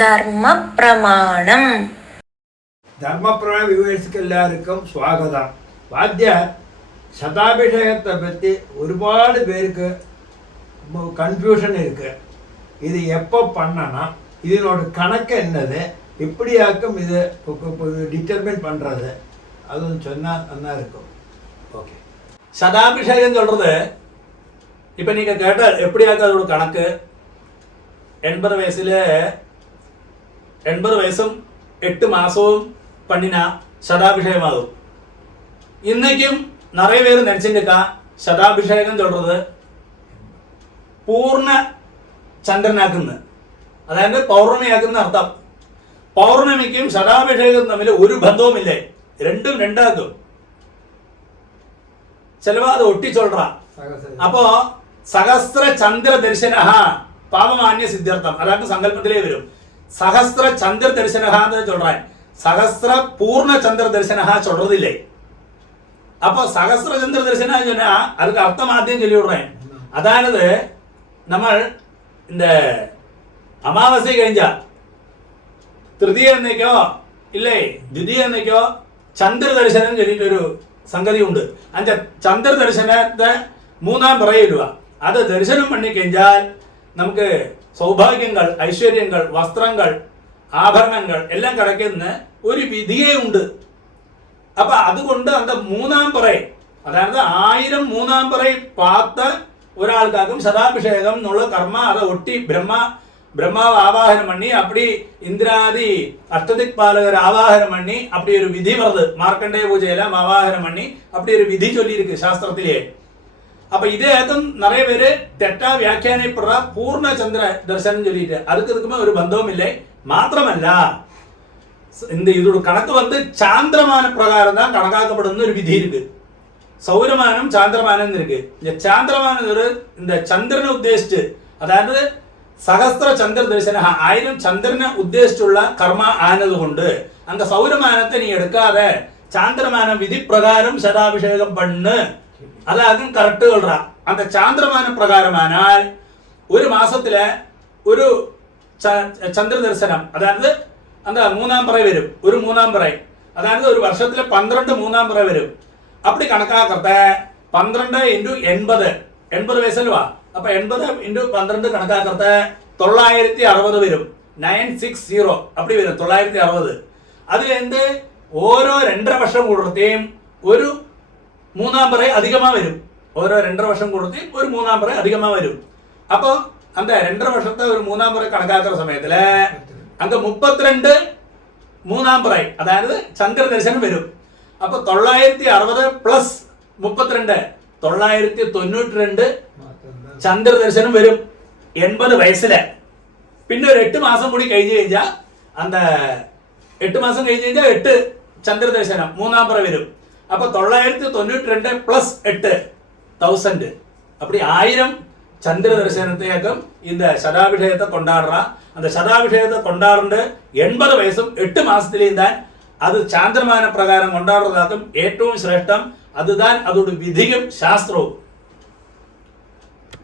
ധർമ്മപ്രമാണം. ധർമ്മപ്രമാണ വ്യൂവേഴ്സിക്ക് എല്ലാവർക്കും സ്വാഗതം. വാദ്യ ശതാഭിഷേകത്തെ പറ്റി ഒരുപാട് പേർക്ക് கன்ஃபியூஷன் இருக்கு. இது எப்போ பண்ணணும், இதனோட கணக்கு என்னது, எப்படியாக்கும் இது டிட்டர்மின் பண்ணுறது, அதுவும் சொன்னால் நல்லா இருக்கும். ஓகே, சதாபிஷேகம் சொல்கிறது இப்போ நீங்கள் கேட்டால் எப்படியாக்க அதோட கணக்கு 80 வயசில் 80 வயசும் 8 மாதமும் பண்ணினா சதாபிஷேகமாகும். இன்றைக்கும் நிறைய பேர் நினச்சிருக்கா சதாபிஷேகம் சொல்கிறது പൂർണ്ണ ചന്ദ്രനാക്കുന്ന, അതായത് പൗർണമിയാക്കുന്ന അർത്ഥം. പൗർണമിക്കും ശതാഭിഷേകം തമ്മിൽ ഒരു ബന്ധവുമില്ലേ, രണ്ടും രണ്ടാക്കും. ചിലവ അത് ഒട്ടിച്ചൊല്ലറ. അപ്പോ സഹസ്ര ചന്ദ്ര ദർശന പാപമാന്യ സിദ്ധാർത്ഥം, അതായത് സങ്കല്പത്തിലേ വരും. സഹസ്ര ചന്ദ്ര ദർശന എന്ന് ചൊല്ലാൻ സഹസ്ര പൂർണ്ണ ചന്ദ്ര ദർശന ചൊല്ലതില്ലേ. അപ്പൊ സഹസ്ര ചന്ദ്ര ദർശന சொன்னா அதுக்கு அர்த்தம் ஆദ്യം சொல்லி விடுறேன். அதாவது நம்ம இந்த அமாவாசை கழிஞ்சா തൃതീയ എന്നേക്കോ ഇല്ലേ ദ്വിതീയ എന്നേക്കോ ചന്ദ്ര ദർശനം ചൊല്ലിട്ടൊരു സംഗതി ഉണ്ട്. അഞ്ച ചന്ദ്ര ദർശനത്തെ 3-ാം പിറയിടുക. അത് ദർശനം പണി കഴിഞ്ഞാൽ നമുക്ക് സൗഭാഗ്യങ്ങൾ, ഐശ്വര്യങ്ങൾ, വസ്ത്രങ്ങൾ, ആഭരണങ്ങൾ എല്ലാം കിടക്കുന്ന ഒരു വിധിയേ ഉണ്ട്. അപ്പൊ അതുകൊണ്ട് அந்த 3-ാം പിറ, അതായത് 1000 3-ാം പിറ പാത്ത് ഒരാൾക്കാക്കും சதாபிஷேகம் എന്നുള്ള കർമ്മ அதை ஒட்டி பிரம்மாவை ஆவாகனம் பண்ணி அப்படி இந்திராதி அஷ்டதிக்பாலகர் ஆவாகனம் பண்ணி அப்படி ஒரு விதி வருது. மார்க்கண்டேய பூஜையெல்லாம் ஆவாகனம் பண்ணி அப்படி ஒரு விதி சொல்லி இருக்கு சாஸ்திரத்திலேயே. அப்ப இதேக்கும் நிறைய பேര് തെറ്റാ വ്യാഖ്യാനപ്പെടുற പൂർണ്ണ ചന്ദ്ര ദർശനം ചൊല്ലിട്ട് அதுக்கு ഒരു ബന്ധവും ഇല്ലേ. മാത്രമല്ല இந்த இதோட கணக்கு வந்து சாந்திரமான பிரகாரம் தான் கணக்காக்கப்படுന്ന ഒരു വിധി இருக்கு. சௌரமானம் சாந்திரமானம் இருக்கு. இந்த சாந்திரமானம் ஒரு இந்த சந்திரனை உத்தேசிச்சு, அதாவது സഹസ്ര ചന്ദ്ര ദർശന 1000 ചന്ദ്രനെ ഉദ്ദേശിച്ചുള്ള കർമ്മ ആനതുകൊണ്ട് அந்த സൗരമാനത്തെ നീ എടുക്കാതെ ചാന്ദ്രമാന വിധി പ്രകാരം ശതാഭിഷേകം പണ്ണ്, അതാകും കറക്റ്റ് കൊള്ളുക. அந்த ചാന്ദ്രമാന പ്രകാരമാനാൽ ഒരു മാസത്തിലെ ഒരു ചന്ദ്ര ദർശനം, അതായത് அந்த 3-ാം പിറ വരും. ഒരു 3-ാം പിറ, അതായത് ഒരു വർഷത്തിലെ 12 3-ാം പിറ വരും. அப்படி கணக்காக்கிறத 12 × 80 വയസ്സல்வா. அப்ப 80 × 12 കണക്കാക്കത്തെ 960 വരും. 960 அப்படி വരും 960. അതിലെന്ത് ഓരോ 2.5 വർഷം കൂടുകയും ഒരു 3-ാം പിറ അധികമാ വരും. ഓരോ 2.5 വർഷം കൂടുകയും ഒരു 3-ാം പിറ അധികമാ വരും. അപ്പൊ அந்த 2.5 വർഷത്തെ ഒരു 3-ാം പിറ കണക്കാക്കുന്ന സമയത്തില് അങ്ക 32 3-ാം പിറ, അതായത് ചന്ദ്രദർശനം വരും. അപ്പൊ 960 പ്ലസ് 32 992 ചന്ദ്രദർശനം വരും 80 വയസ്സില്. പിന്നെ ഒരു 8 മാസം കൂടി കഴിഞ്ഞു കഴിഞ്ഞാൽ அந்த 8 മാസം കഴിഞ്ഞു കഴിഞ്ഞാൽ 8 ചന്ദ്രദർശനം 3-ാം പിറ വരും. അപ്പൊ 992 പ്ലസ് 8 1000, அப்படி 1000 சந்திர தரிசனத்தையாக்கும் இந்த சதாபிஷேகத்தை கொண்டாடுறா. அந்த சதாபிஷேகத்தை கொண்டாடுறது 80 வயசும் 8 மாசத்திலேயும் தான் அது சாந்திரமான பிரகாரம் கொண்டாடுறதாக்கும் ഏറ്റവും ശ്രേഷ്ഠം. അതുதான் அதோட விதியும் சாஸ்திரവും.